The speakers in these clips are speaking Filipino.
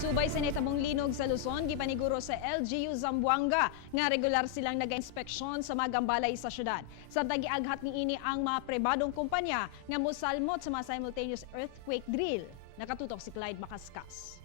Subay sa nahitabong linog sa Luzon, gipaniguro sa LGU Zamboanga nga regular silang nag-inspeksyon sa mga gambalay sa syudad. Samtang giaghat niini ang mga pribadong kumpanya nga mosalmot sa mga simultaneous earthquake drill. Nakatutok si Clyde Makaskas.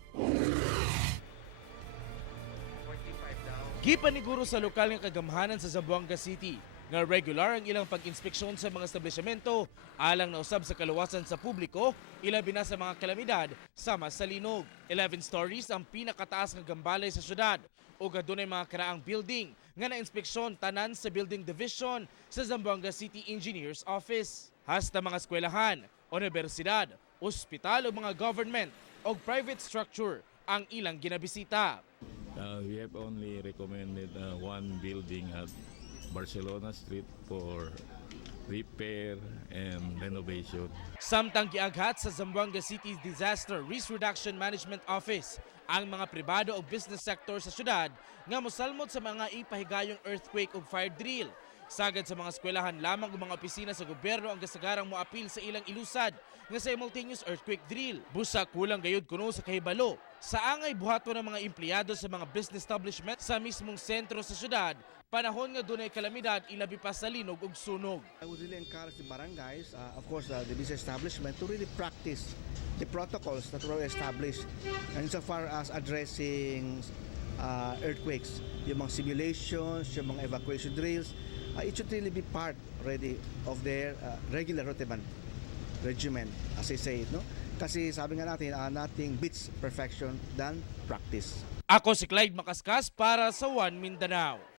Gipaniguro sa lokal nga kagamhanan sa Zamboanga City nga regular ang ilang pag-inspeksyon sa mga establishmento alang na usab sa kaluwasan sa publiko, ilabi na sa mga kalamidad sama sa linog. 11 stories ang pinakataas nga gambalay sa syudad ug adunay mga karaang building nga na-inspeksyon tanan sa building division sa Zamboanga City Engineers Office. Hasta mga eskwelahan, universidad, ospital o mga government o private structure ang ilang ginabisita. We have only recommended one building at Barcelona Street for repair and renovation. Samtang giaghat sa Zamboanga City's Disaster Risk Reduction Management Office ang mga pribado o business sector sa syudad nga mosalmot sa mga ipahigayong earthquake o fire drill. Sagad sa mga eskwelahan lamang o mga opisina sa gobyerno ang gasagarang moapil sa ilang ilusad nga simultaneous earthquake drill. Busa kulang gayud kuno sa kahibalo sa angay buhato ng mga empleyado sa mga business establishment sa mismong sentro sa syudad panahon nga dunay kalamidad ilabi pa sa linog ug sunog. I would really encourage the barangays, of course the business establishment, to really practice the protocols that were established insofar as addressing earthquakes. Yung mga simulations, yung mga evacuation drills, it should really be part already of their regular regimen, as I say, no? Kasi sabi nga natin, nothing beats perfection than practice. Ako si Clyde Makaskas para sa One Mindanao.